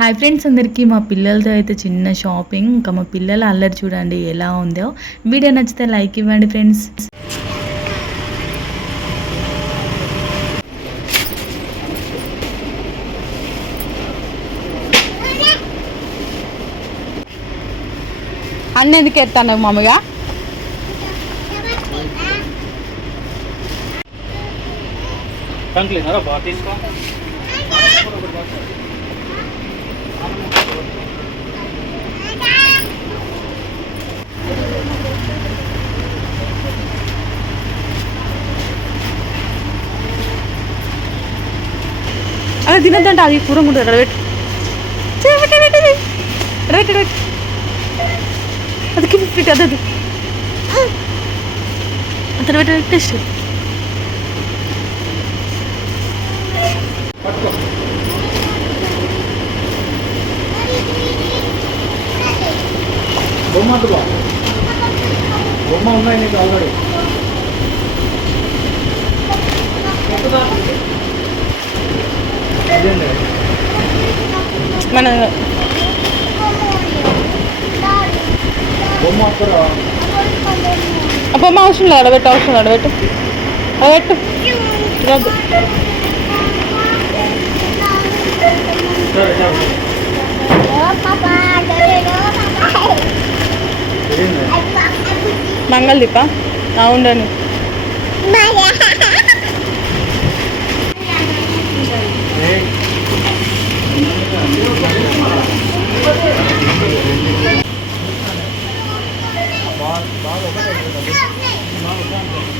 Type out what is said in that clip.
Hi friends అందరికీ మా పిల్లలతో అయితే చిన్న షాపింగ్ ఇంకా మా పిల్లల అల్లరి చూడండి ఎలా ఉందో. వీడియో నచ్చితే లైక్ ఇవ్వండి ఫ్రెండ్స్ అన్న ఎందుకు ఎత్తాను మామయ్య? బాగా తీసుకో. అలా తినద్దంటే అది పూర్వం ఉంటుంది అక్కడ పెట్టు. రైట్ రైట్ అది కింద అది అది. అతను టెస్ట్. బొమ్మ బొమ్మ ఉన్నాయి నీకు already. మన బొమ్మ అక్కరా అబ్బమ్మ అవసరం లేదు అడబెట్టు అవసరం లేదు అడబెట్టు అడబెట్టు వద్దు. సరే సరే ఇదేంటి మంగళదీప ఆ, ఉండను 你拿你我这个给你你我这样你